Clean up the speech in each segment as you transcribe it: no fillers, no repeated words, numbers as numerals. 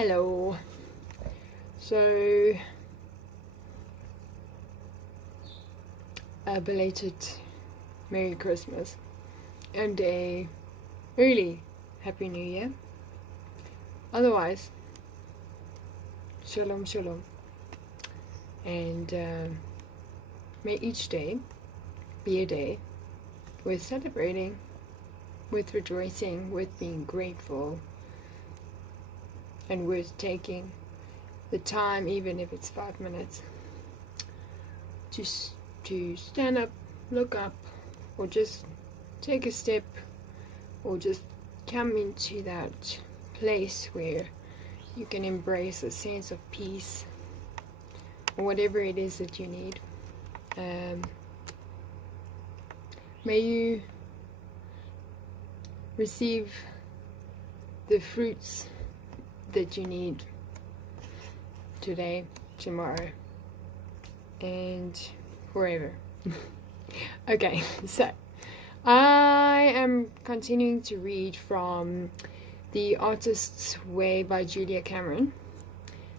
Hello. So, a belated Merry Christmas and a early Happy New Year. Otherwise, Shalom Shalom. And may each day be a day worth celebrating, worth rejoicing, worth being grateful, and worth taking the time, even if it's 5 minutes, to stand up, look up, or just take a step, or just come into that place where you can embrace a sense of peace, or whatever it is that you need. May you receive the fruits that you need today, tomorrow, and forever. Okay, so I am continuing to read from The Artist's Way by Julia Cameron.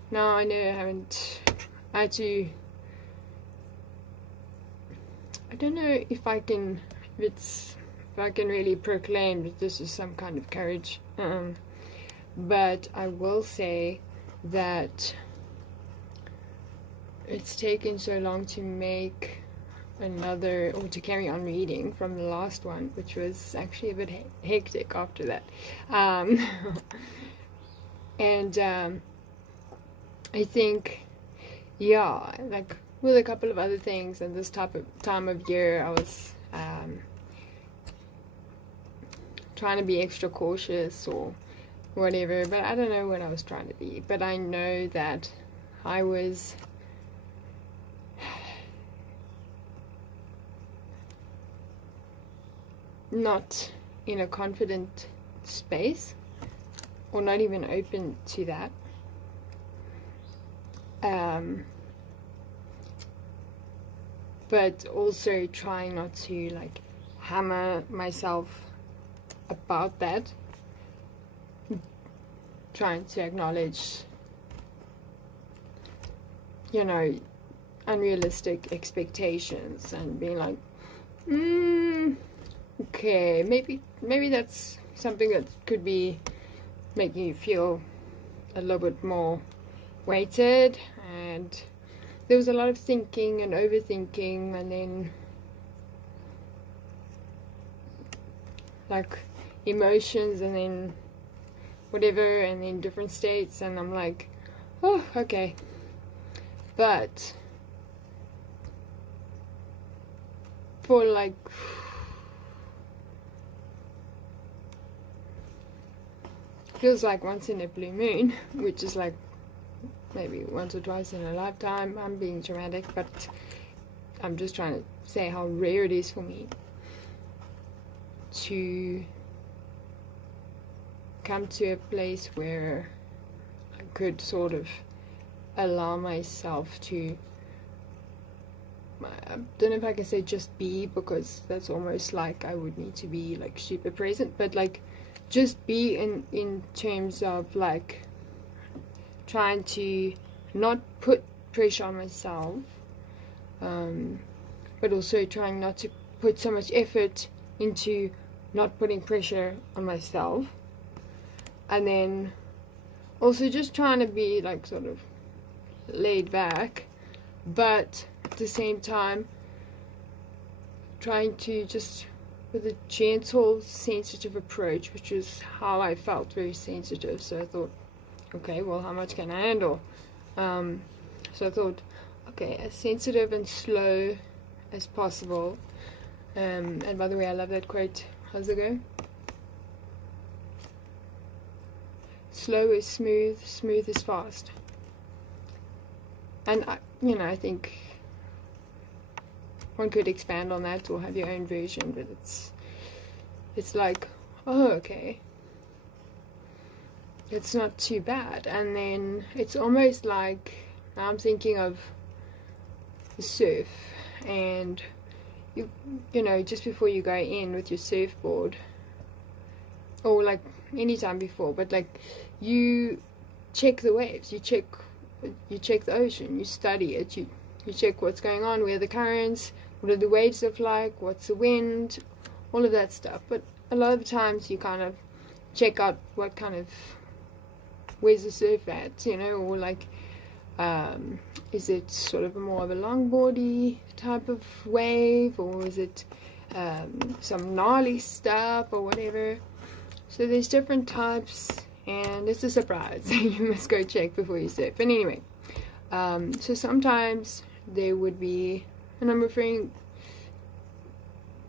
Now, I know I don't know if I can really proclaim that this is some kind of courage. But I will say that it's taken so long to make another, or to carry on reading from the last one, which was actually a bit hectic after that. And I think, yeah, like with a couple of other things and this time of year, I was trying to be extra cautious or whatever, but I don't know what I was trying to be. But I know that I was not in a confident space, or not even open to that. But also trying not to like hammer myself about that, trying to acknowledge, unrealistic expectations and being like, okay, maybe that's something that could be making you feel a little bit more weighted. And there was a lot of thinking and overthinking, and then like emotions, and then whatever, and then different states, and I'm like, oh, okay. But for like feels like once in a blue moon, which is like maybe once or twice in a lifetime. I'm being dramatic, but I'm just trying to say how rare it is for me to come to a place where I could sort of allow myself to, I don't know if I can say just be, because that's almost like I would need to be like super present, but like just be in terms of like trying to not put pressure on myself, but also trying not to put so much effort into not putting pressure on myself. And then also just trying to be like sort of laid back, but at the same time trying to just with a gentle, sensitive approach, which is how I felt, very sensitive. So I thought, okay, well, how much can I handle? So I thought, okay, as sensitive and slow as possible. And by the way, I love that quote. How's it go? Slow is smooth, smooth is fast. And I think one could expand on that or have your own version, but it's like, oh, okay, it's not too bad. And then it's almost like, now I'm thinking of the surf, and you know, just before you go in with your surfboard, or like anytime before, but like you check the waves, you check the ocean, you study it, you check what's going on, where are the currents, what do the waves look like, what's the wind, all of that stuff. But a lot of the times you kind of check out what kind of, where's the surf at, you know, or like is it sort of more of a longboardy type of wave, or is it some gnarly stuff or whatever. So there's different types, and it's a surprise. You must go check before you surf. But anyway, so sometimes there would be, and I'm referring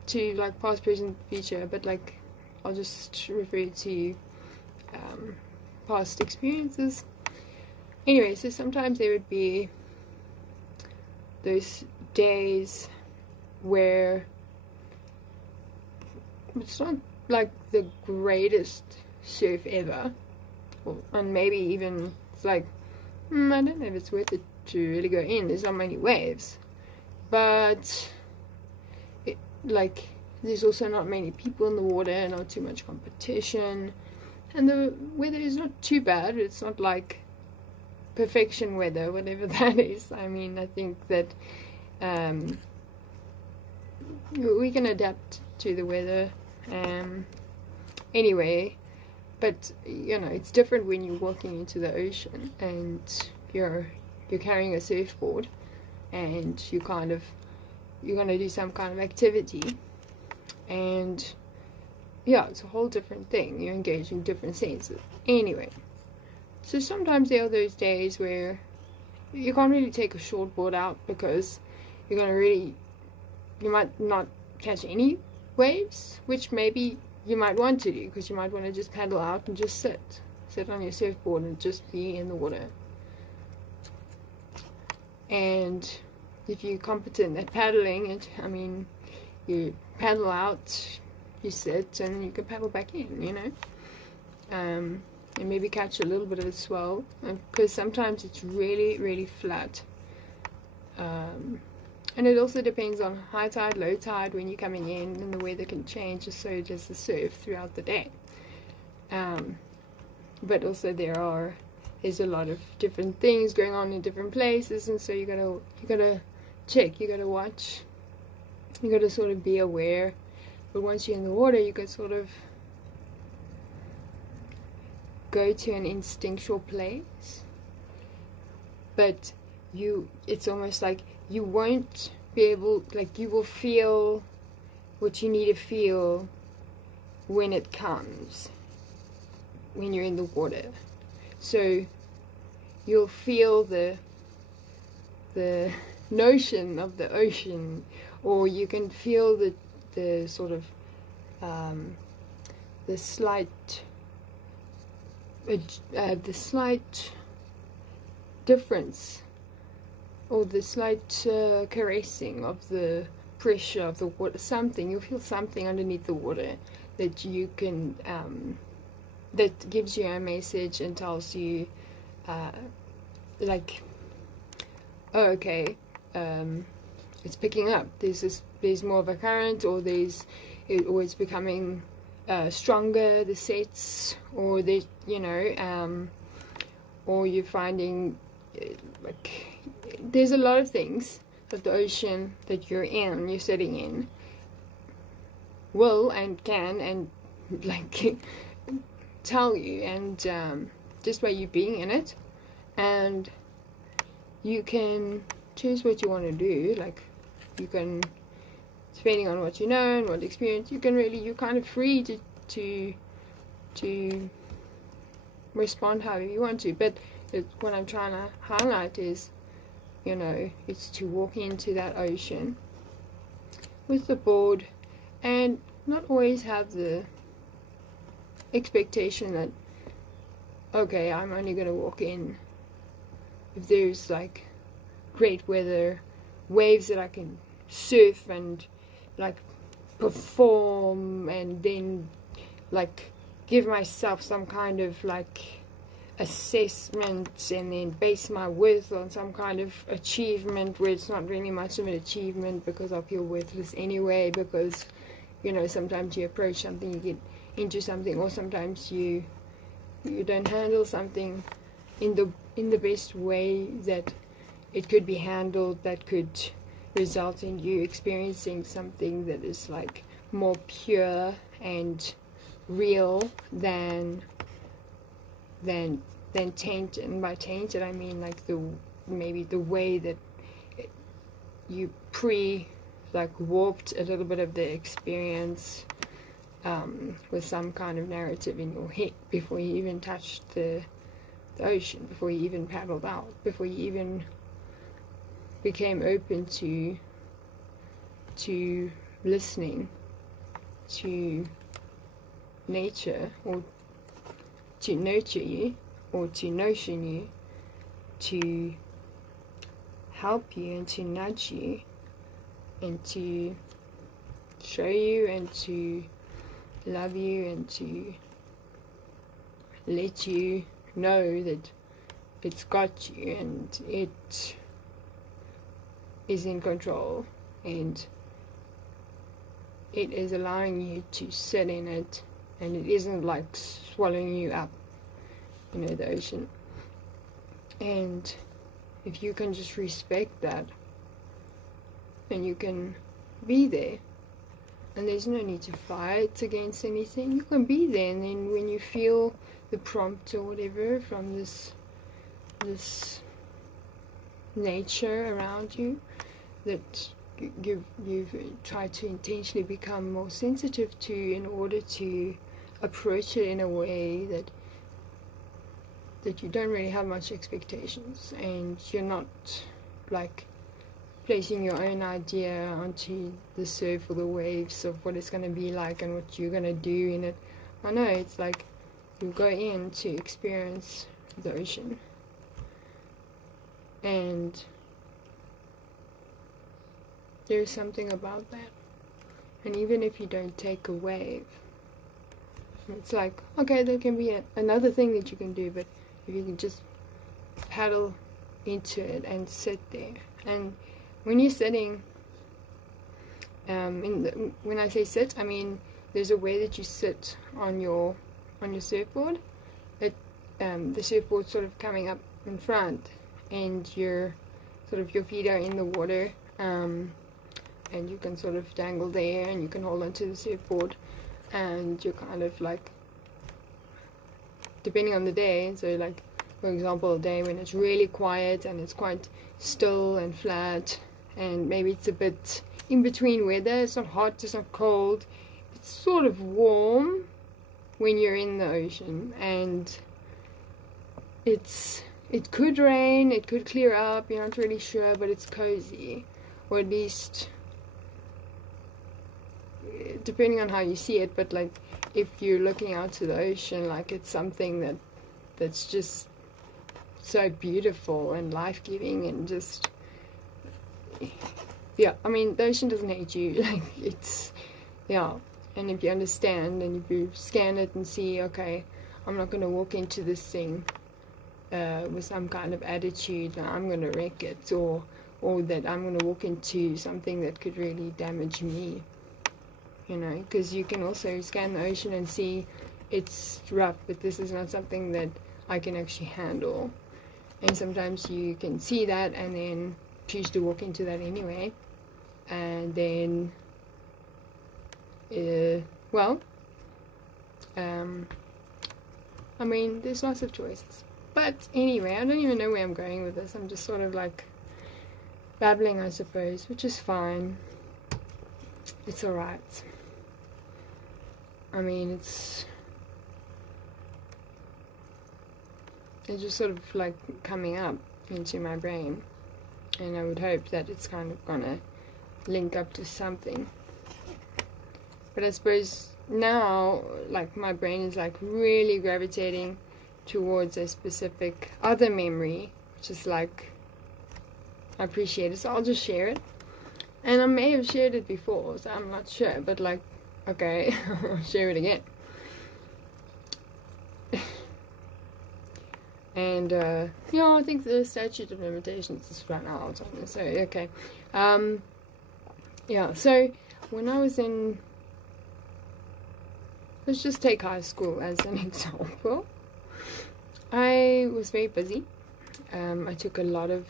to like past, present, future, but like I'll just refer to past experiences. Anyway, so sometimes there would be those days where it's not like the greatest surf ever, and maybe even it's like, I don't know if it's worth it to really go in, there's not many waves, but like there's also not many people in the water, not too much competition, and the weather is not too bad. It's not like perfection weather, whatever that is. I mean, I think that we can adapt to the weather anyway, but you know, it's different when you're walking into the ocean and you're carrying a surfboard and you're going to do some kind of activity, and yeah, it's a whole different thing. You're engaging different senses. Anyway, so sometimes there are those days where you can't really take a shortboard out because you might not catch any waves, which maybe you might want to do, because you might want to just paddle out and just sit on your surfboard and just be in the water. And if you're competent at paddling, I mean, you paddle out, you sit, and you can paddle back in, you know, and maybe catch a little bit of a swell, because sometimes it's really, really flat. And it also depends on high tide, low tide, when you're coming in, and the weather can change, just so does the surf throughout the day. But also there's a lot of different things going on in different places, and so you gotta check, you gotta watch, you gotta sort of be aware. But once you're in the water, you can sort of go to an instinctual place, but it's almost like you won't be able, like, you will feel what you need to feel when it comes, when you're in the water. So you'll feel the notion of the ocean, or you can feel the sort of the slight difference, or the slight caressing of the pressure of the water. You'll feel something underneath the water that you can that gives you a message and tells you like, oh, okay, it's picking up, there's more of a current, or it's becoming stronger, the sets, or or you're finding like there's a lot of things that the ocean that you're sitting in will and can and like tell you, and just by you being in it, and you can choose what you want to do. Like, you can, depending on what you know and what experience, you're kind of free to respond however you want to. But what I'm trying to highlight is, you know, it's to walk into that ocean with the board and not always have the expectation that, okay, I'm only going to walk in if there's like great weather, waves that I can surf and like perform, and then like give myself some kind of like assessment, and then base my worth on some kind of achievement where it's not really much of an achievement, because I feel worthless anyway, because, you know, sometimes you approach something, you get into something, or sometimes you don't handle something in the best way that it could be handled, that could result in you experiencing something that is like more pure and real than tainted. And by tainted I mean like maybe the way that you warped a little bit of the experience with some kind of narrative in your head before you even touched the ocean, before you even paddled out, before you even became open to listening to nature, or to nurture you, or to notion you, to help you and to nudge you and to show you and to love you and to let you know that it's got you and it is in control and it is allowing you to sit in it, and it isn't like swallowing you up, you know, the ocean. And if you can just respect that, then you can be there, and there's no need to fight against anything. You can be there, and then when you feel the prompt or whatever from this nature around you that you've tried to intentionally become more sensitive to, in order to approach it in a way that you don't really have much expectations, and you're not like placing your own idea onto the surf or the waves of what it's going to be like and what you're going to do in it. I know it's like you go in to experience the ocean, and there's something about that. And even if you don't take a wave, it's like, okay, there can be another thing that you can do, but if you can just paddle into it and sit there. And when you're sitting, when I say sit, I mean there's a way that you sit on your surfboard. The surfboard's sort of coming up in front, and your feet are in the water, and you can sort of dangle there, and you can hold onto the surfboard, and you're kind of like, depending on the day, so like for example a day when it's really quiet and it's quite still and flat, and maybe it's a bit in between weather, it's not hot, it's not cold, it's sort of warm when you're in the ocean, and it could rain, it could clear up, you're not really sure, but it's cozy, or at least depending on how you see it. But like if you're looking out to the ocean, like it's something that's just so beautiful and life-giving, and just, yeah, I mean the ocean doesn't hate you, like it's, yeah. And if you understand and if you scan it and see, okay, I'm not going to walk into this thing with some kind of attitude that I'm going to wreck it, or that I'm going to walk into something that could really damage me, you know, because you can also scan the ocean and see it's rough, but this is not something that I can actually handle. And sometimes you can see that and then choose to walk into that anyway, and then I mean there's lots of choices. But anyway, I don't even know where I'm going with this. I'm just sort of like babbling, I suppose, which is fine. It's alright. I mean, it's just sort of like coming up into my brain, and I would hope that it's kind of gonna link up to something. But I suppose now, like, my brain is like really gravitating towards a specific other memory, which is like, I appreciate it, so I'll just share it. And I may have shared it before, so I'm not sure, but like, okay, I'll share it again. And yeah, I think the statute of limitations is run out on this, so okay. Yeah, so when I was in, let's just take high school as an example. I was very busy. I took a lot of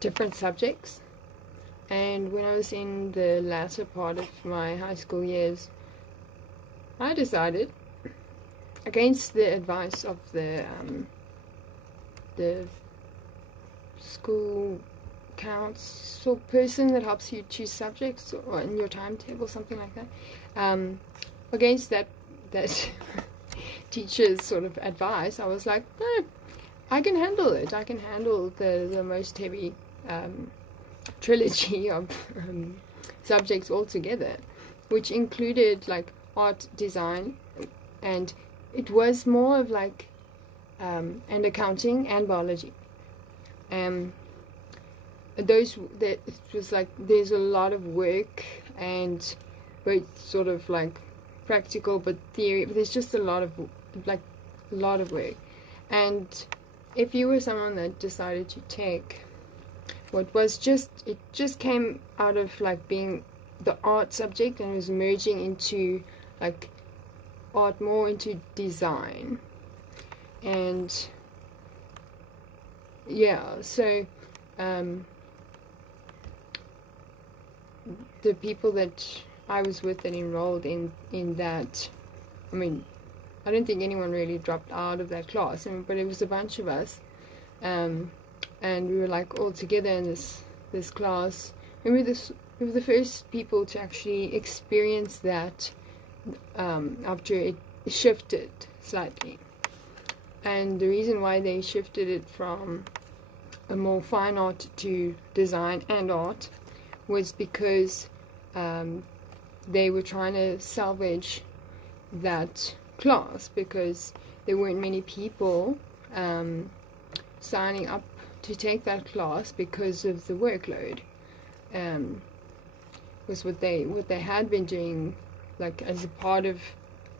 different subjects, and when I was in the latter part of my high school years, I decided, against the advice of the school council person that helps you choose subjects, or in your timetable, something like that, against that teacher's sort of advice, I was like, no, I can handle it. I can handle the most heavy trilogy of subjects altogether, which included like art, design, and it was more of like and accounting and biology. It was like there's a lot of work, and both sort of like practical but theory, but there's just a lot of work. And if you were someone that decided to take what was it just came out of like being the art subject and was merging into like art, more into design, and yeah, so the people that I was with and enrolled in that, I mean, I don't think anyone really dropped out of that class, but it was a bunch of us, and we were like all together in this class, and we were the first people to actually experience that after it shifted slightly. And the reason why they shifted it from a more fine art to design and art was because they were trying to salvage that class, because there weren't many people signing up to take that class because of the workload. Was what they had been doing, like as a part of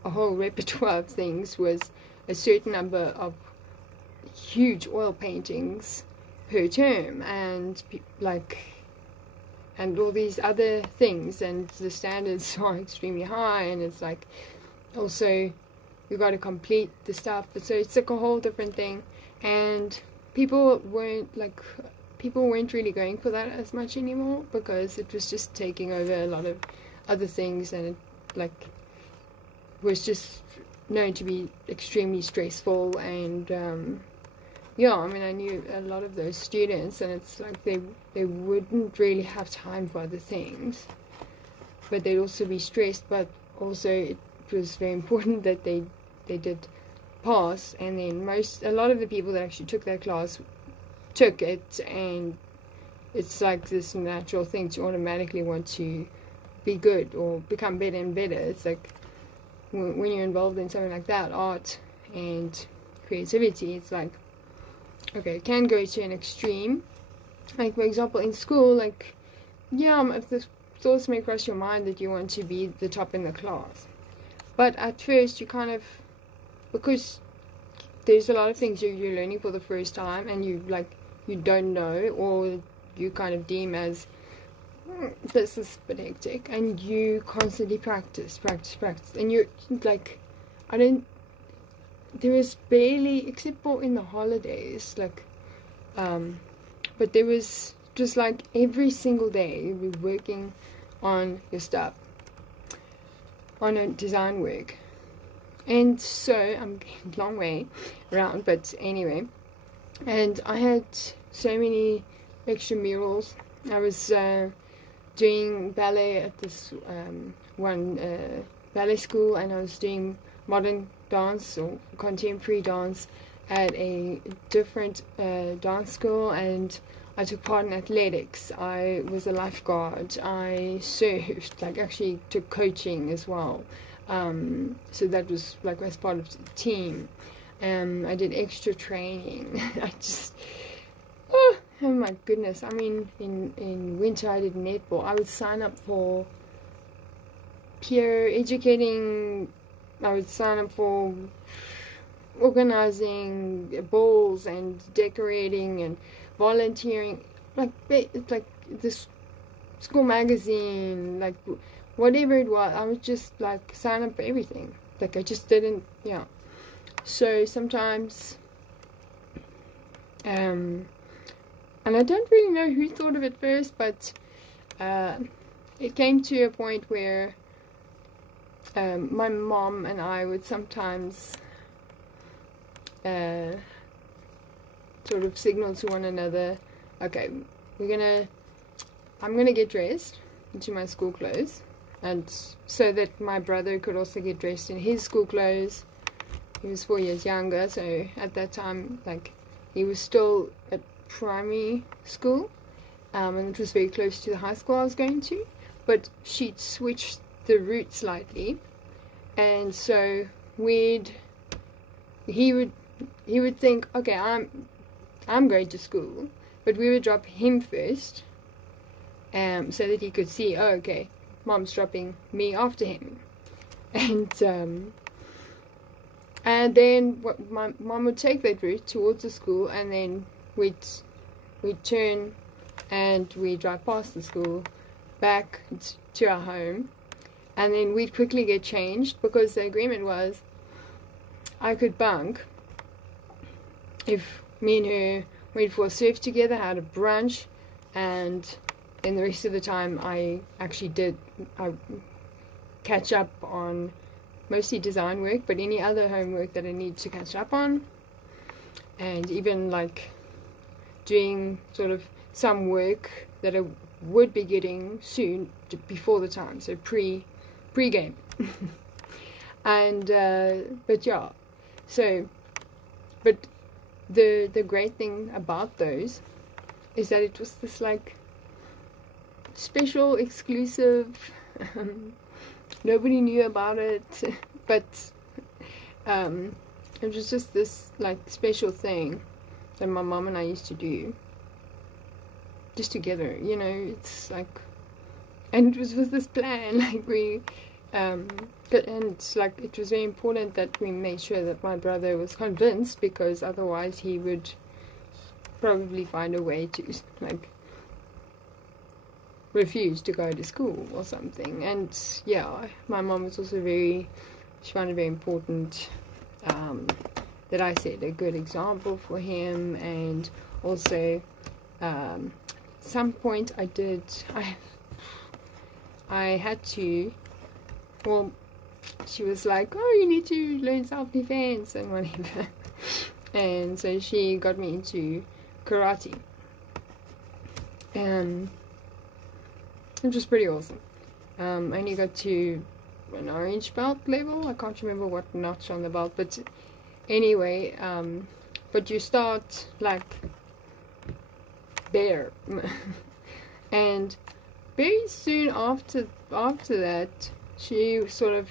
a whole repertoire of things, was a certain number of huge oil paintings per term, and and all these other things, and the standards are extremely high, and it's like also you got to complete the stuff, but so it's like a whole different thing, and people weren't really going for that as much anymore, because it was just taking over a lot of other things, and it was just known to be extremely stressful. And yeah, I mean, I knew a lot of those students, and it's like they wouldn't really have time for other things, but they'd also be stressed, but also it was very important that they did pass. And then a lot of the people that actually took that class took it, and it's like this natural thing to automatically want to be good or become better and better. It's like when you're involved in something like that, art and creativity, it's like, okay, it can go to an extreme. Like, for example, in school, like, yeah, if the thoughts may cross your mind that you want to be the top in the class, but at first you kind of, because there's a lot of things you're learning for the first time, and you don't know, or you kind of deem as this is a bit hectic, and you constantly practice, and you're like, there was barely, except for in the holidays, like, but there was just like every single day you'd be working on your stuff, on a design work. And so I'm getting a long way around, but anyway, and I had so many extramurals. I was doing ballet at this one ballet school, and I was doing modern dance or contemporary dance at a different dance school, and I took part in athletics. I was a lifeguard. I surfed, like actually took coaching as well. So that was like as part of the team. I did extra training. Oh my goodness. I mean, in winter I did netball. I would sign up for peer educating. I would sign up for organizing balls and decorating and volunteering, like this school magazine, like whatever it was. I would just like sign up for everything. Like I just didn't, yeah. So sometimes, and I don't really know who thought of it first, but it came to a point where my mom and I would sometimes sort of signal to one another, okay, I'm gonna get dressed into my school clothes, and so that my brother could also get dressed in his school clothes. He was 4 years younger, so at that time, like, he was still at primary school, and it was very close to the high school I was going to, but she'd switched the route slightly, and so he would think, okay, I'm going to school, but we would drop him first, so that he could see, oh, okay, mom's dropping me after him, and then my mom would take that route towards the school, and then we'd turn and we'd drive past the school back to our home, and then we'd quickly get changed, because the agreement was I could bunk if me and her went for a surf together, had a brunch, and then the rest of the time I catch up on mostly design work, but any other homework that I need to catch up on, and even like doing sort of some work that I would be getting soon before the time, so pre-game. And but yeah, so but the great thing about those is that it was this like special, exclusive, nobody knew about it, but it was just this like special thing that my mom and I used to do just together, you know. It's like, and it was with this plan, like and it's like it was very important that we made sure that my brother was convinced, because otherwise he would probably find a way to like refuse to go to school or something. And yeah, my mom was also she found it very important that I set a good example for him. And also some point I had to, well, she was like, oh, you need to learn self-defense and whatever. And so she got me into karate, and it was pretty awesome. I only got to an orange belt level. I can't remember what notch on the belt, but anyway, but you start like there. And very soon after that, she sort of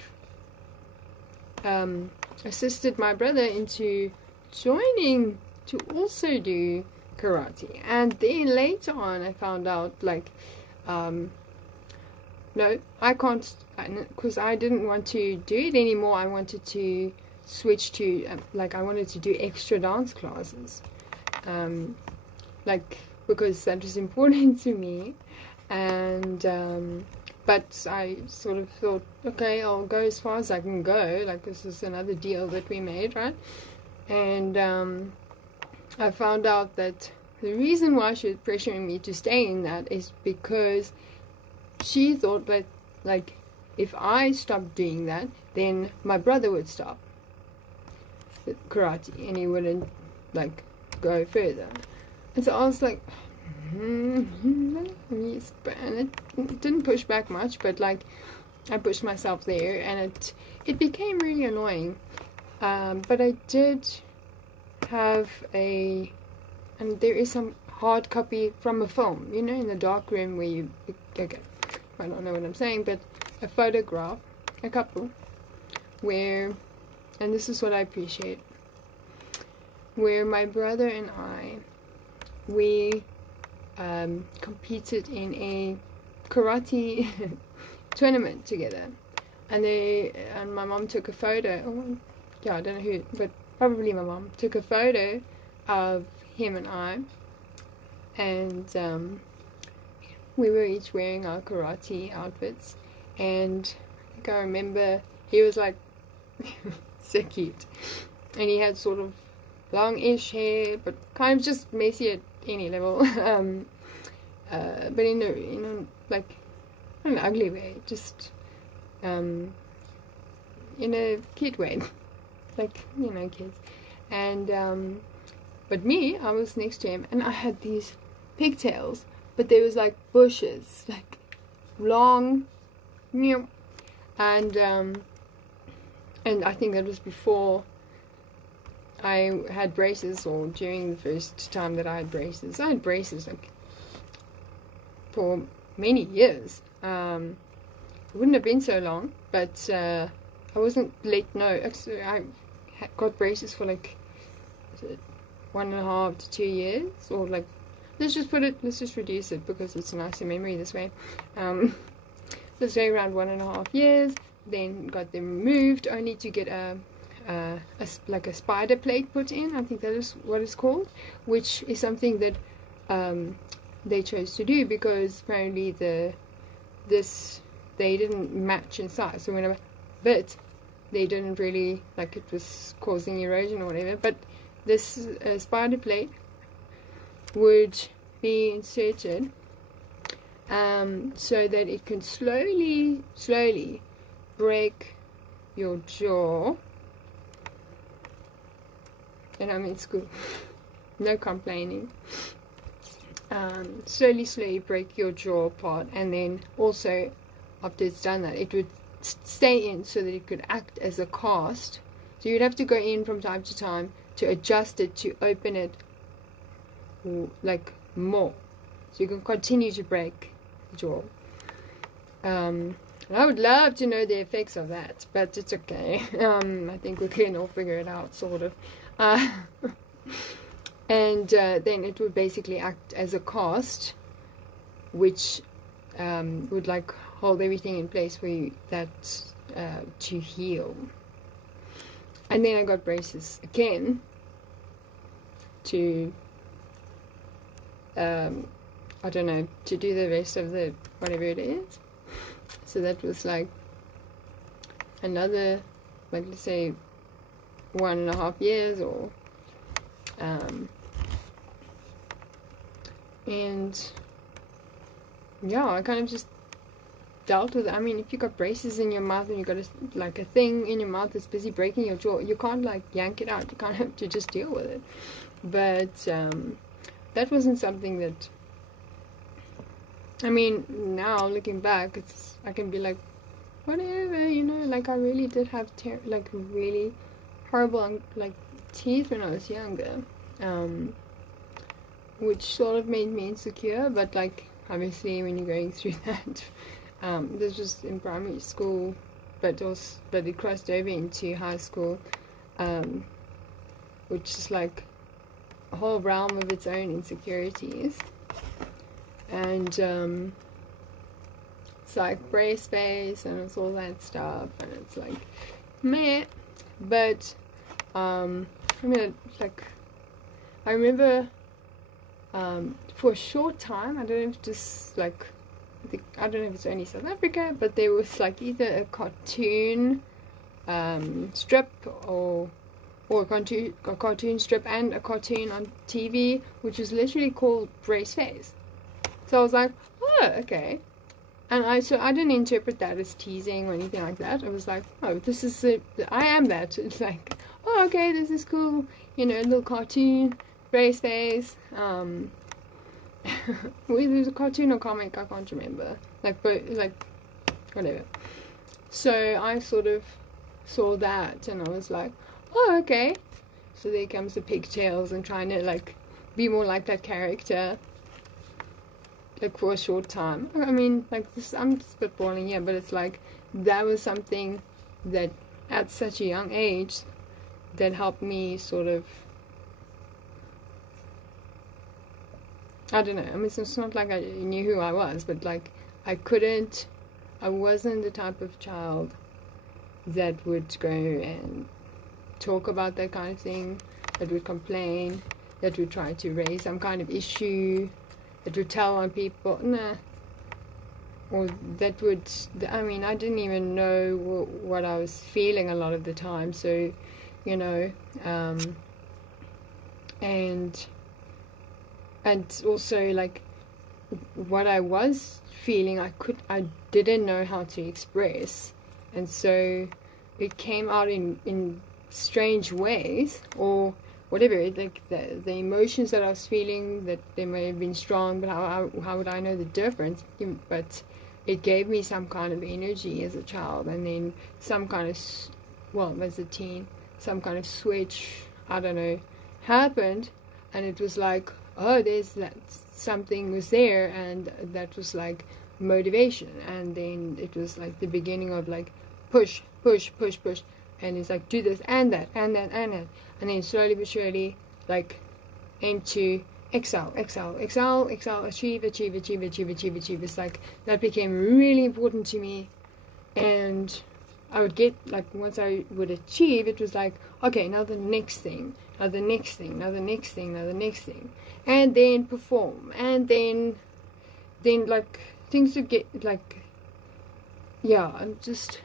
assisted my brother into joining to also do karate. And then later on I found out, like, no, I can't, because I didn't want to do it anymore. I wanted to switch to like, I wanted to do extra dance classes, like, because that was important to me. And but I sort of thought, okay, I'll go as far as I can go, like, this is another deal that we made, right? And I found out that the reason why she was pressuring me to stay in that is because she thought that, like, if I stopped doing that, then my brother would stop with karate and he wouldn't, like, go further. And so I was like, yes, and it didn't push back much, but like, I pushed myself there, and it became really annoying. But I did have and there is some hard copy from a film, you know, in the dark room where you, okay, I don't know what I'm saying, but a photograph, a couple, where, and this is what I appreciate, where my brother and we competed in a karate tournament together, and my mom took a photo. Oh, yeah, I don't know who, but probably my mom took a photo of him and I, and we were each wearing our karate outfits, and I remember he was like so cute, and he had sort of long-ish hair, but kind of just messy at any level. But in a like, not an ugly way, just in a kid way, like, you know, kids. And but me, I was next to him, and I had these pigtails, but there was like bushes, like long, you know, and I think that was before I had braces, or during the first time that I had braces. I had braces like for many years. It wouldn't have been so long, but I wasn't let know. Actually, I got braces for like 1.5 to 2 years, or like, let's just reduce it because it's a nicer memory this way. Let's say around 1.5 years. Then got them removed, only to get like a spider plate put in. I think that is what it's called, which is something that they chose to do because apparently they didn't match in size. So whenever bit, they didn't really, like, it was causing erosion or whatever. But this spider plate would be inserted so that it can slowly break your jaw. And I'm in school, no complaining. Slowly break your jaw apart, and then also after it's done that, it would stay in so that it could act as a cast. So you'd have to go in from time to time to adjust it, to open it like more, so you can continue to break the jaw. And I would love to know the effects of that, but it's okay. I think we can all figure it out, sort of. And then it would basically act as a cast, which would like hold everything in place for you that to heal. And then I got braces again to I don't know, to do the rest of the whatever it is. So that was like another, like, let's say 1.5 years, or and yeah, I kind of just dealt with it. I mean, if you got braces in your mouth and you got like a thing in your mouth that's busy breaking your jaw, you can't like yank it out. You kind of have to just deal with it. But that wasn't something that, I mean, now looking back, I can be like, whatever, you know, like I really did have like really horrible like teeth when I was younger, which sort of made me insecure. But like, obviously when you're going through that, this was in primary school, but it crossed over into high school, which is like a whole realm of its own insecurities. And it's like brace face, and it's all that stuff, and it's like meh. But I mean, like, I remember for a short time, I don't know if just like, I don't know if it's only South Africa, but there was like either a cartoon strip or a cartoon strip and a cartoon on TV, which was literally called Brace Face. So I was like, oh, okay. And I didn't interpret that as teasing or anything like that. I was like, oh, this is I am that. It's like, oh, okay, this is cool. You know, a little cartoon, Brace Face. There's a cartoon or comic, I can't remember. Like, but like, whatever. So I sort of saw that, and I was like, oh, okay. So there comes the pigtails and trying to like be more like that character. Like for a short time. I mean, like this, I'm spitballing here, but it's like that was something that at such a young age that helped me sort of, I don't know, I mean, it's not like I knew who I was, but like I wasn't the type of child that would go and talk about that kind of thing, that would complain, that would try to raise some kind of issue, that would tell on people, nah. Or that would, I mean, I didn't even know what I was feeling a lot of the time. So, you know, and also like what I was feeling, I didn't know how to express, and so it came out in strange ways, or whatever, like the emotions that I was feeling, that they may have been strong, but how would I know the difference? But it gave me some kind of energy as a child, and then some kind of, well, as a teen, some kind of switch, I don't know, happened, and it was like, oh, there's that, something was there, and that was like motivation, and then it was like the beginning of like push, push, push, push, and it's like do this and that and that and that, and then slowly but surely like aim to excel, excel, excel, excel, achieve, achieve, achieve, achieve, achieve, achieve. It's like that became really important to me, and I would get like, once I would achieve, it was like, okay, now the next thing, now the next thing, now the next thing, now the next thing, and then perform, and then like things would get like, yeah, I'm just,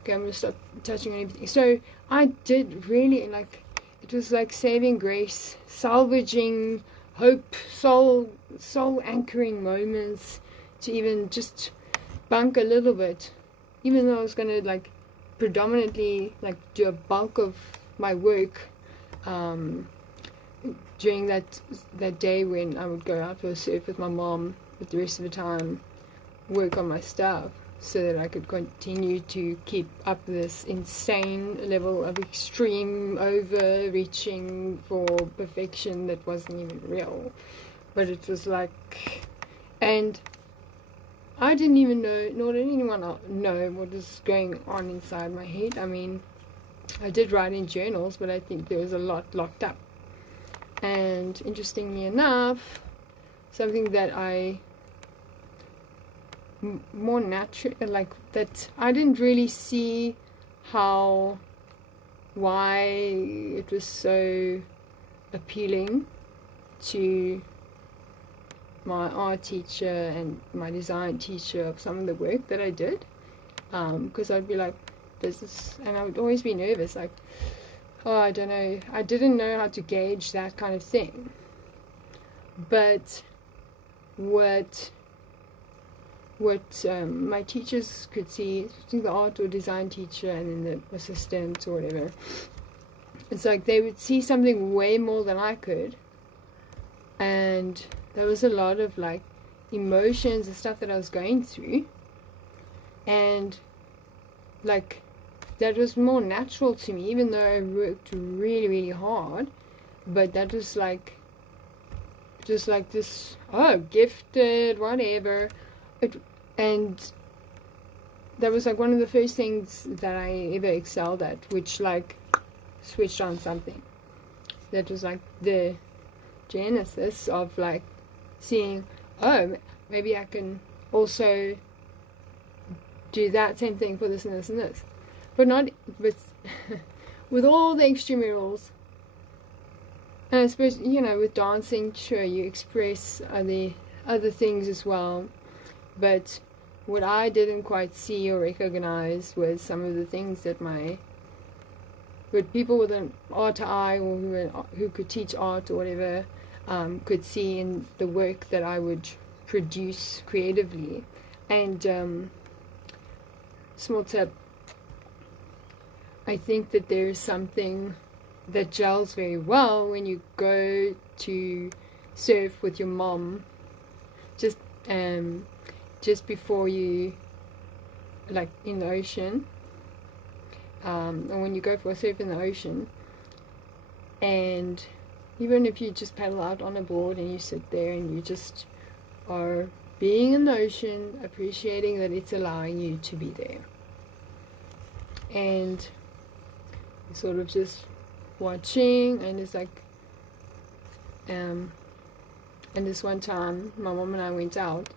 okay, I'm gonna stop touching on everything. So I did really, like, it was like saving grace, salvaging hope, soul anchoring moments to even just bunk a little bit, even though I was gonna like predominantly like do a bulk of my work during that day when I would go out for a surf with my mom, but the rest of the time work on my stuff, so that I could continue to keep up this insane level of extreme overreaching for perfection that wasn't even real. But it was like, and I didn't even know, nor did anyone know what was going on inside my head. I mean, I did write in journals, but I think there was a lot locked up. And interestingly enough, something that I more natural, like that I didn't really see why it was so appealing to my art teacher and my design teacher of some of the work that I did, because I'd be like, this is, and I would always be nervous, like, oh, I don't know, I didn't know how to gauge that kind of thing. But what my teachers could see, the art or design teacher and then the assistant or whatever, it's like they would see something way more than I could, and there was a lot of like emotions and stuff that I was going through, and like that was more natural to me, even though I worked really, really hard. But that was like just like this, oh, gifted, whatever. And that was like one of the first things that I ever excelled at, which like switched on something. That was like the genesis of like seeing, oh, maybe I can also do that same thing for this and this and this. But not with with all the extramurals. And I suppose, you know, with dancing, sure, you express other things as well. But what I didn't quite see or recognize was some of the things that people with an art eye, or who could teach art or whatever, could see in the work that I would produce creatively. And small tip, I think that there's something that gels very well when you go to surf with your mom, just before you, like in the ocean, and when you go for a surf in the ocean, and even if you just paddle out on a board and you sit there and you just are being in the ocean, appreciating that it's allowing you to be there, and sort of just watching. And it's like, and this one time my mom and I went out.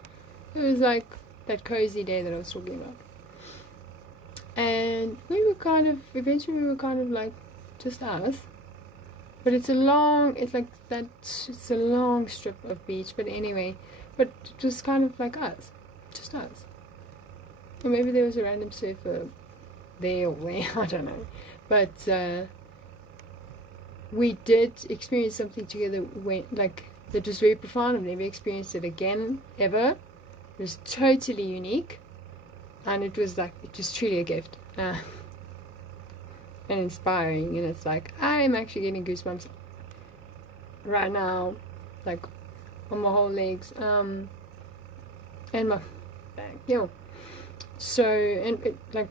It was like that cozy day that I was talking about, and eventually we were kind of like just us. But it's a long strip of beach, but anyway, but just kind of like us, just us. Or maybe there was a random surfer there or where, I don't know. But we did experience something together when, like, that was very profound. I've never experienced it again, ever. It was totally unique, and it was truly a gift, and inspiring. And it's like, I'm actually getting goosebumps right now, like on my whole legs, and my back, so, and it, like,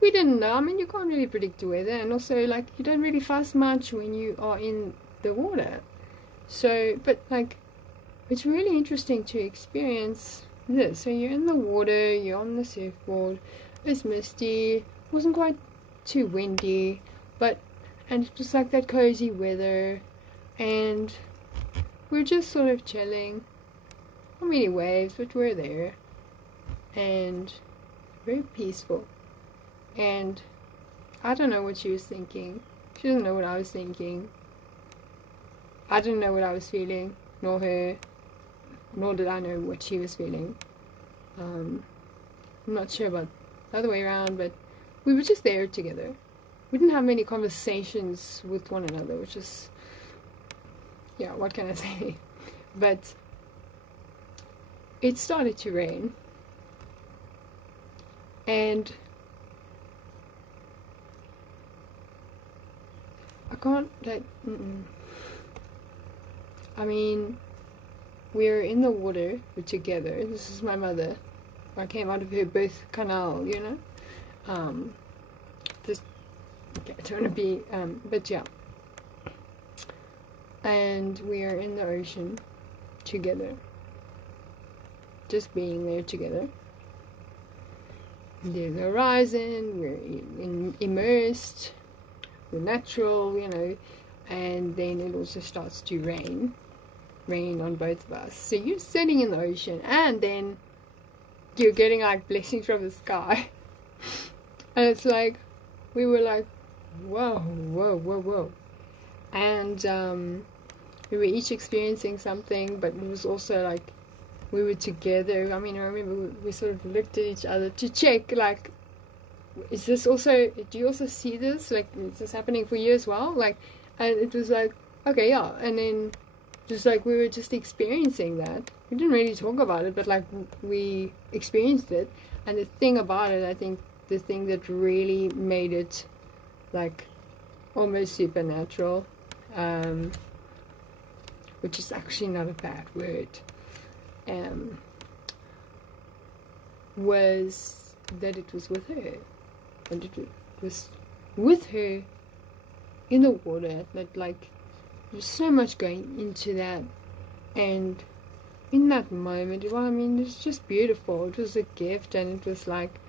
we didn't know. I mean, you can't really predict the weather, and also, like, you don't really fuss much when you are in the water. So, but, like, it's really interesting to experience this. So you're in the water, you're on the surfboard, it's misty, wasn't quite too windy, and it was like that cozy weather, and we're just sort of chilling. Not many waves, but we're there, and very peaceful. And I don't know what she was thinking. She doesn't know what I was thinking. I didn't know what I was feeling, nor her, nor did I know what she was feeling. I'm not sure about the other way around, but we were just there together. We didn't have many conversations with one another, which is, yeah, what can I say? But it started to rain, and I can't, like, I mean, we're in the water, we're together. This is my mother. I came out of her birth canal, just, okay, I don't want to be, but yeah. And we are in the ocean together, just being there together. There's the horizon, we're immersed, we're natural, and then it also starts to rain on both of us. So you're sitting in the ocean, and then you're getting like blessings from the sky. And it's like, we were like, whoa, whoa, whoa, whoa. And we were each experiencing something, but it was also like, we were together. I mean, I remember we sort of looked at each other to check, like, is this also, do you also see this? Like, is this happening for you as well? Like, and it was like, okay, yeah. And then just like, we were just experiencing that. We didn't really talk about it, but like, we experienced it. And the thing about it, I think the thing that really made it like almost supernatural, which is actually not a bad word, was that it was with her, and it was with her in the water. That, like, there's so much going into that, and in that moment, well, I mean, it's just beautiful. It was a gift, and it was like,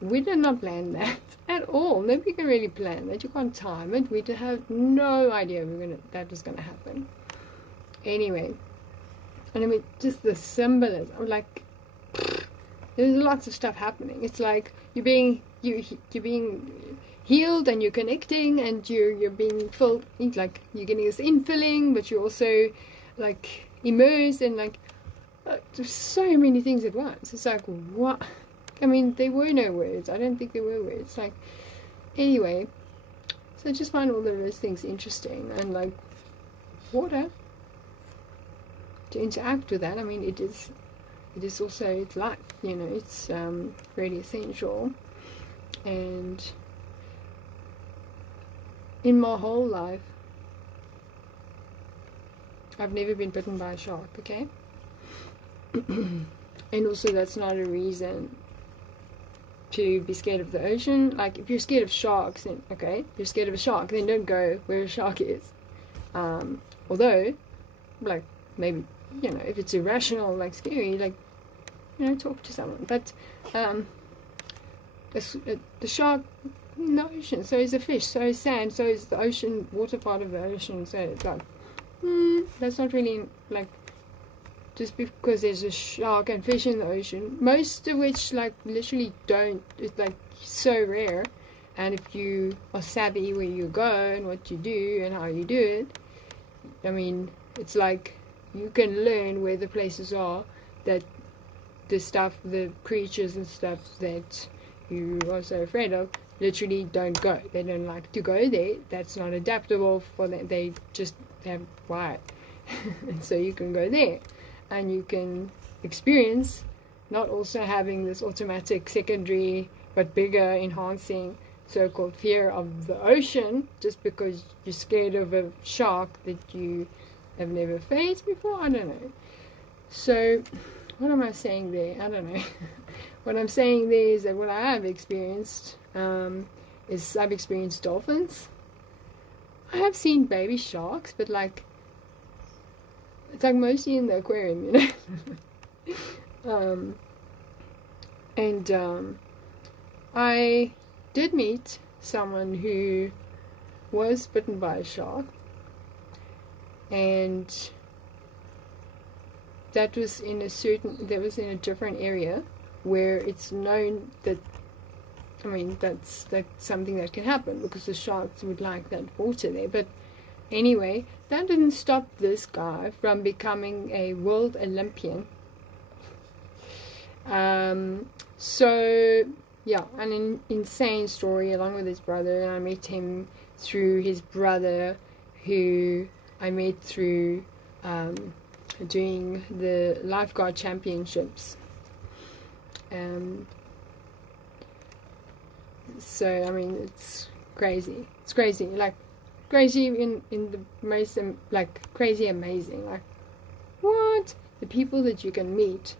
we did not plan that at all. Nobody can really plan that. You can't time it. We did have no idea that was gonna happen. Anyway, and I mean, just the symbolism, like, there's lots of stuff happening. It's like you're being healed, and you're connecting, and you're being filled, like, you're getting this infilling, but you're also like immersed, and like there's so many things at once. It's like, what? I mean, there were no words. I don't think there were words. Like, anyway, so I just find all of those things interesting, and like water, to interact with that. I mean, it is also, it's life, it's really essential. And in my whole life, I've never been bitten by a shark, okay? And also, that's not a reason to be scared of the ocean. Like, if you're scared of sharks, then okay, if you're scared of a shark, then don't go where a shark is. Although, like, maybe, if it's irrational, like scary, like, talk to someone. But the shark in the ocean, so is the fish, so is sand, so is the ocean, water part of the ocean. So it's like, that's not really, like, just because there's a shark and fish in the ocean, most of which, like, literally don't, it's like so rare. And if you are savvy where you go and what you do and how you do it, I mean, it's like you can learn where the places are that the stuff, the creatures and stuff that you are so afraid of literally don't go. They don't like to go there. That's not adaptable for them. They just have why. And so you can go there and you can experience not also having this automatic secondary but bigger enhancing so-called fear of the ocean just because you're scared of a shark that you have never faced before. I don't know. So what am I saying there? I don't know. What I'm saying there is that what I have experienced is I've experienced dolphins. I have seen baby sharks, but like it's like mostly in the aquarium, you know. I did meet someone who was bitten by a shark, and that was in a different area where it's known that, I mean, that's something that can happen because the sharks would like that water there. But anyway, that didn't stop this guy from becoming a world Olympian. So yeah, an insane story along with his brother. And I met him through his brother, who I met through doing the lifeguard championships. So I mean, it's crazy. It's crazy, like crazy in the most like crazy amazing. Like what the people that you can meet,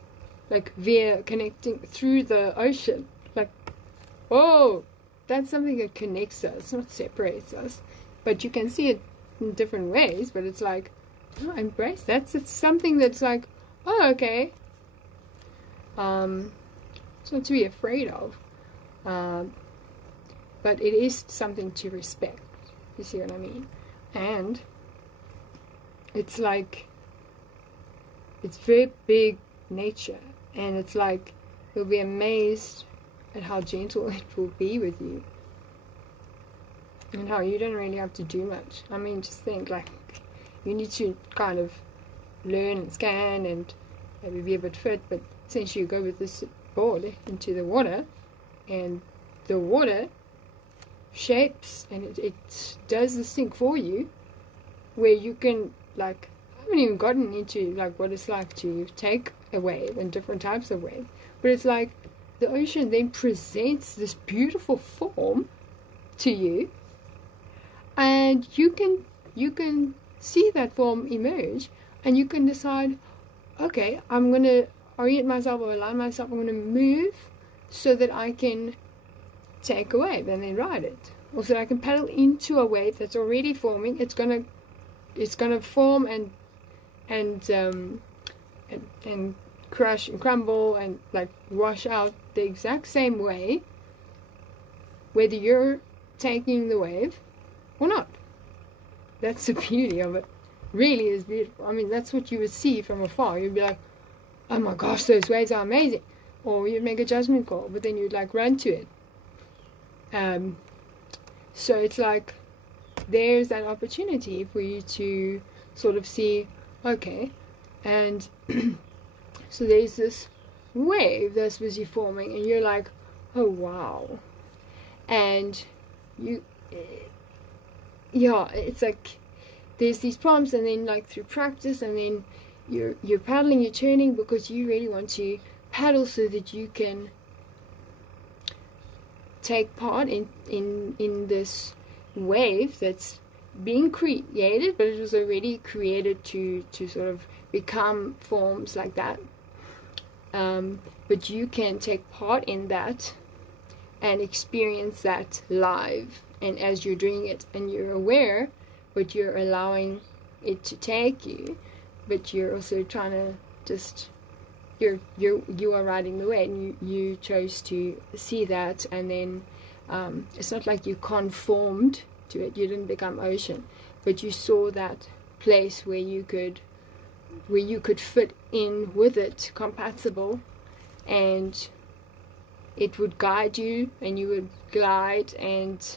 like via connecting through the ocean. Like, oh, that's something that connects us, not separates us. But you can see it in different ways. But it's like, oh, embrace that. It's something that's like, oh, okay. It's not to be afraid of, but it is something to respect. You see what I mean? And it's like, it's very big nature, and it's like you'll be amazed at how gentle it will be with you, and how you don't really have to do much. I mean, just think, like, you need to kind of learn and scan and maybe be a bit fit, but since you go with this board into the water, and the water shapes and it does this thing for you where you can, like, I haven't even gotten into like what it's like to take a wave and different types of wave, but it's like the ocean then presents this beautiful form to you, and you can see that form emerge, and you can decide, okay, I'm going to orient myself or align myself, I'm going to move so that I can take a wave and then ride it, or so that I can paddle into a wave that's already forming. It's gonna form and crush and crumble and like wash out the exact same way, whether you're taking the wave or not. That's the beauty of it. Really is beautiful. I mean, that's what you would see from afar. You'd be like, oh my gosh, those waves are amazing. Or you'd make a judgment call, but then you'd like run to it. So it's like there's that opportunity for you to sort of see, okay, and so there's this wave that's busy forming, and you're like, oh wow. And yeah, it's like there's these prompts, and then like through practice, and then you're paddling, you're turning because you really want to paddle so that you can take part in this wave that's being created, but it was already created to sort of become forms like that. But you can take part in that and experience that live, and as you're doing it and you're aware, but you're allowing it to take you, but you're also trying to just you are riding the wave, and you chose to see that, and then it's not like you conformed to it, you didn't become ocean, but you saw that place where you could fit in with it, compatible, and it would guide you, and you would glide, and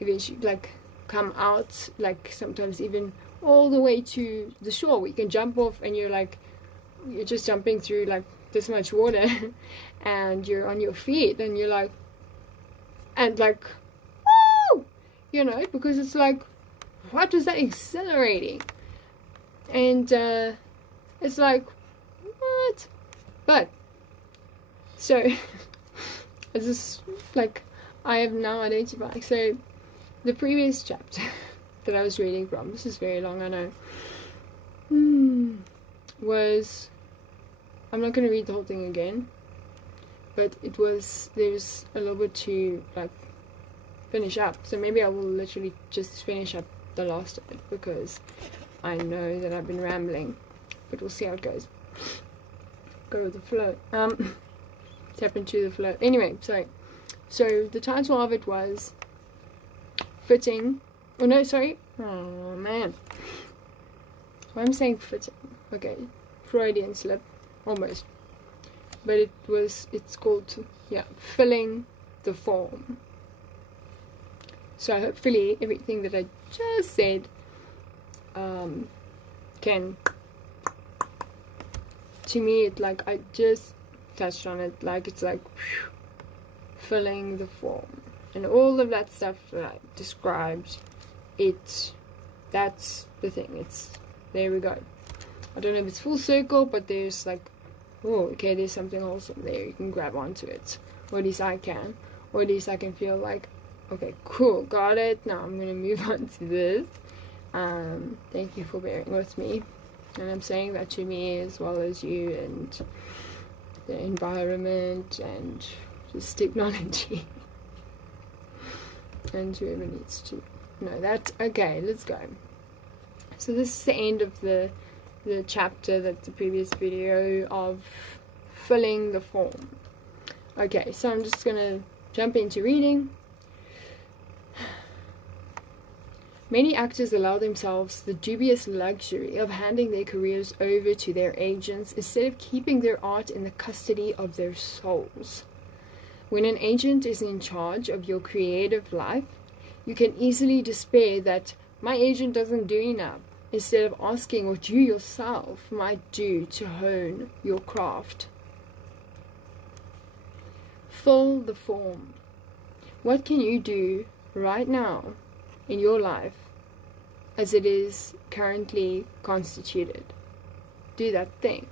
eventually like come out, like sometimes even all the way to the shore. We can jump off, and you're just jumping through like this much water and you're on your feet, and you're like, and like you know, because it's like, what was that exhilarating? And it's like, what? But so it's just like, I have now identified. So the previous chapter that I was reading from, this is very long, I know, was, I'm not going to read the whole thing again, but there's a little bit to like finish up, so maybe I will literally just finish up the last of it, because I know that I've been rambling, but we'll see how it goes. Go with the flow. Tap into the flow. Anyway, so the title of it was fitting. Oh no, sorry. Oh man. Why I'm saying fitting? Okay, Freudian slip, almost. But it's called, yeah, filling the form. So hopefully everything that I just said can, to me, it like, I just touched on it, like it's like whew, filling the form, and all of that stuff that I described, that's the thing. It's, there we go. I don't know if it's full circle, but there's like, oh, okay, there's something awesome there. You can grab onto it, or at least I can, or at least I can feel like, okay, cool, got it. Now I'm gonna move on to this. Thank you for bearing with me, and I'm saying that to me as well as you and the environment and just technology and whoever needs to know that. Okay, let's go. So this is the end of the chapter, that the previous video, of filling the form. Okay, so I'm just gonna jump into reading. Many actors allow themselves the dubious luxury of handing their careers over to their agents instead of keeping their art in the custody of their souls. When an agent is in charge of your creative life, you can easily despair that my agent doesn't do enough, instead of asking what you yourself might do to hone your craft. Fill the form. What can you do right now in your life as it is currently constituted? Do that thing.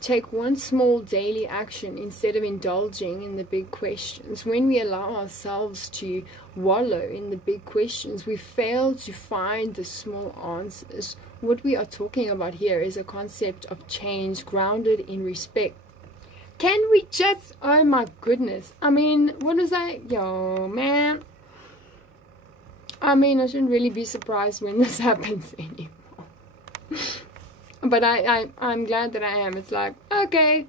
Take one small daily action instead of indulging in the big questions. When we allow ourselves to wallow in the big questions, we fail to find the small answers. What we are talking about here is a concept of change grounded in respect. Can we just, oh my goodness, I mean, what was that? Yo, man. I mean, I shouldn't really be surprised when this happens anymore. But I'm glad that I am. It's like, okay,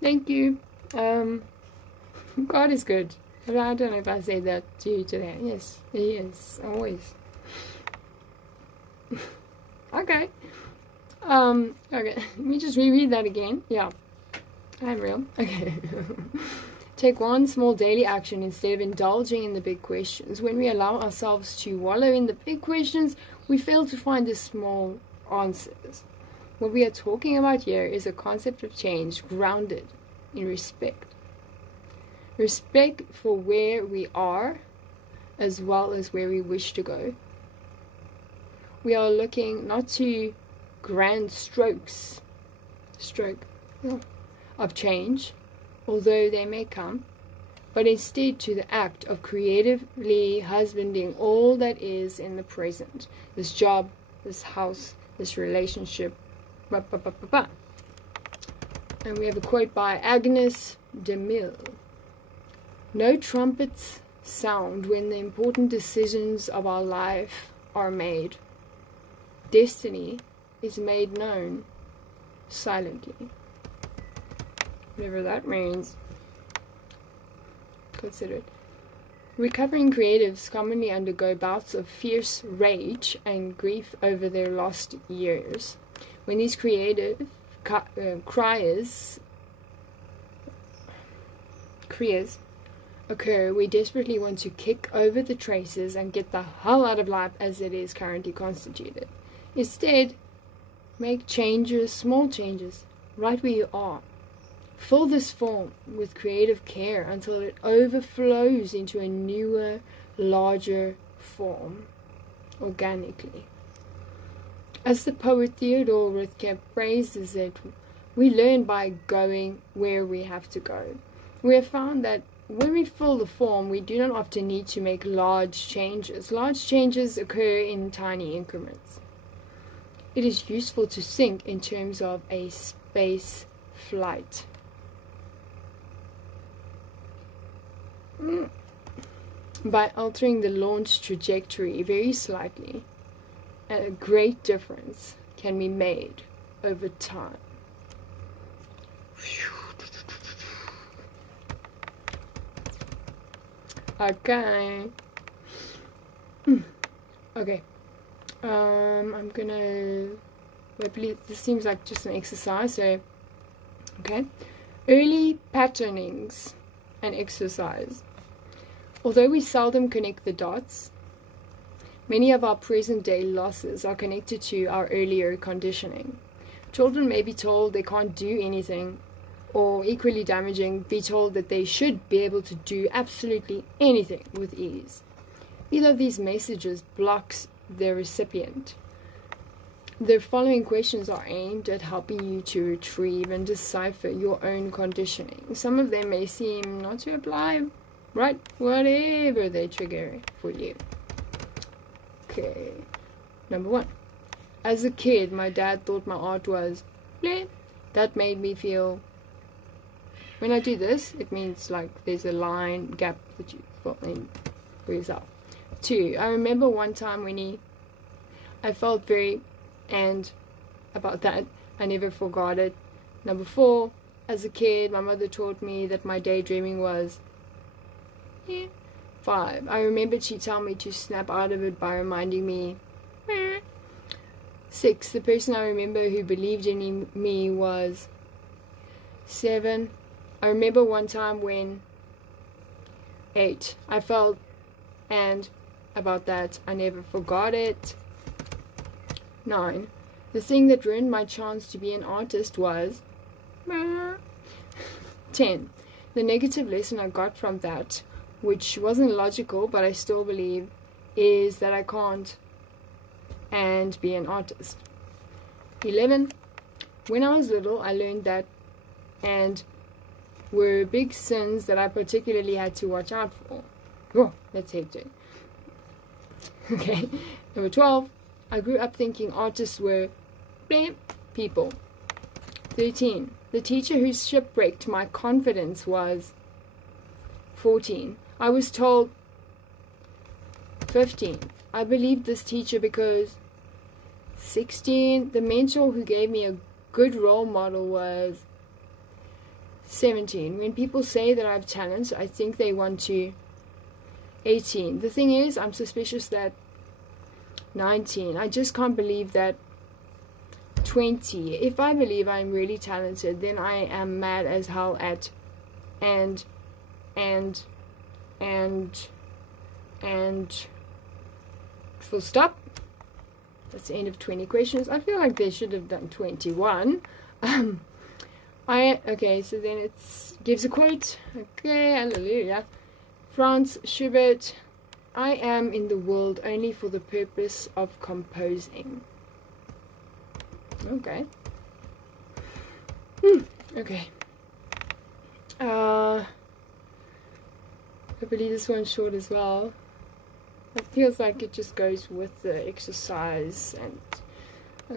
thank you. God is good. But I don't know if I say that to you today. Yes, He is, always. Okay. Okay, let me just reread that again. Yeah, I'm real. Okay. Take one small daily action instead of indulging in the big questions. When we allow ourselves to wallow in the big questions, we fail to find the small answers. What we are talking about here is a concept of change grounded in respect. Respect for where we are as well as where we wish to go. We are looking not to grand strokes of change, although they may come, but instead to the act of creatively husbanding all that is in the present. This job, this house, this relationship, And we have a quote by Agnes de Mille. No trumpets sound when the important decisions of our life are made. Destiny is made known silently. Whatever that means. Consider it. Recovering creatives commonly undergo bouts of fierce rage and grief over their lost years. When these creative criers occur, we desperately want to kick over the traces and get the hell out of life as it is currently constituted. Instead, make changes, small changes, right where you are. Fill this form with creative care until it overflows into a newer, larger form organically. As the poet Theodore Rothko phrases it, we learn by going where we have to go. We have found that when we fill the form, we do not often need to make large changes. Large changes occur in tiny increments. It is useful to think in terms of a space flight. By altering the launch trajectory very slightly, a great difference can be made over time. Okay. Okay. I'm gonna. This seems like just an exercise, so. Okay. Early patternings and exercise. Although we seldom connect the dots, many of our present-day losses are connected to our earlier conditioning. Children may be told they can't do anything, or equally damaging, be told that they should be able to do absolutely anything with ease. Either of these messages blocks their recipient. The following questions are aimed at helping you to retrieve and decipher your own conditioning. Some of them may seem not to apply, right? Whatever they trigger for you. Okay. Number 1. As a kid, my dad thought my art was bleh. That made me feel. When I do this, it means like there's a line gap that you fill in for yourself. 2. I remember one time when I felt very and about that. I never forgot it. Number 4. As a kid, my mother taught me that my daydreaming was 5. I remembered she told me to snap out of it by reminding me. 6. The person I remember who believed in me was. 7. I remember one time when. 8. I felt and about that. I never forgot it. 9. The thing that ruined my chance to be an artist was. 10. The negative lesson I got from that, which wasn't logical but I still believe, is that I can't and be an artist. 11. When I was little, I learned that and were big sins that I particularly had to watch out for. Oh, that's hectic. Okay. Number 12. I grew up thinking artists were people. 13. The teacher who shipwrecked my confidence was. 14. I was told. 15. I believed this teacher because. 16. The mentor who gave me a good role model was. 17. When people say that I have talent, I think they want to. 18. The thing is, I'm suspicious that. 19. I just can't believe that. 20. If I believe I'm really talented, then I am mad as hell at and full stop. That's the end of 20 questions. I feel like they should have done 21. Okay, so then it gives a quote. Okay, hallelujah. Franz Schubert. I am in the world only for the purpose of composing. Okay. Okay. I believe this one's short as well. It feels like it just goes with the exercise. And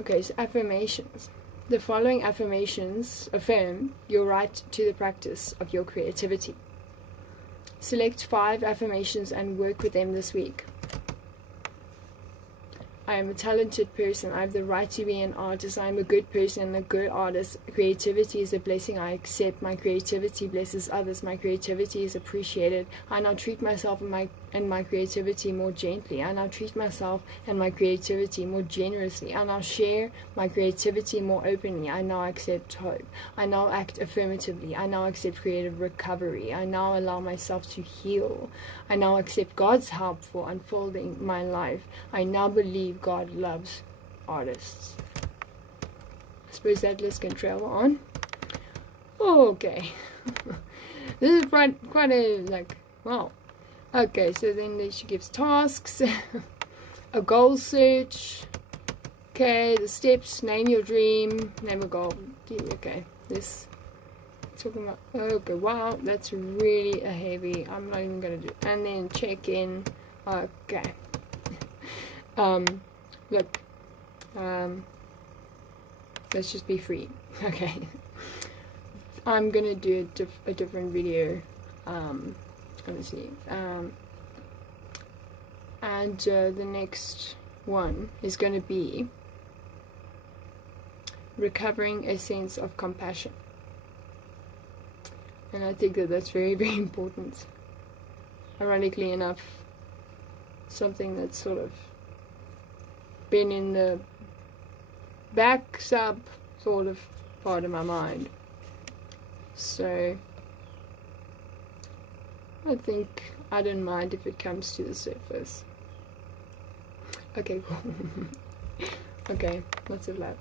okay, so affirmations. The following affirmations affirm your right to the practice of your creativity. Select 5 affirmations and work with them this week. I am a talented person. I have the right to be an artist. I am a good person and a good artist. Creativity is a blessing I accept. My creativity blesses others. My creativity is appreciated. I now treat myself and my creativity more gently. I now treat myself and my creativity more generously. I now share my creativity more openly. I now accept hope. I now act affirmatively. I now accept creative recovery. I now allow myself to heal. I now accept God's help for unfolding my life. I now believe God loves artists. I suppose that list can travel on. Okay. This is quite a, like, wow. Okay, so then she gives tasks, a goal search. Okay, the steps, name your dream, name a goal. Okay, this talking about, okay, wow, that's really a heavy, I'm not even gonna do, and then check in. Okay. Look, let's just be free. Okay. I'm gonna do a different video, honestly, and the next one is gonna be recovering a sense of compassion. And I think that that's very, very important. Ironically enough, something that's sort of been in the back sub sort of part of my mind. So I think I don't mind if it comes to the surface. Okay, cool. Okay, lots of love.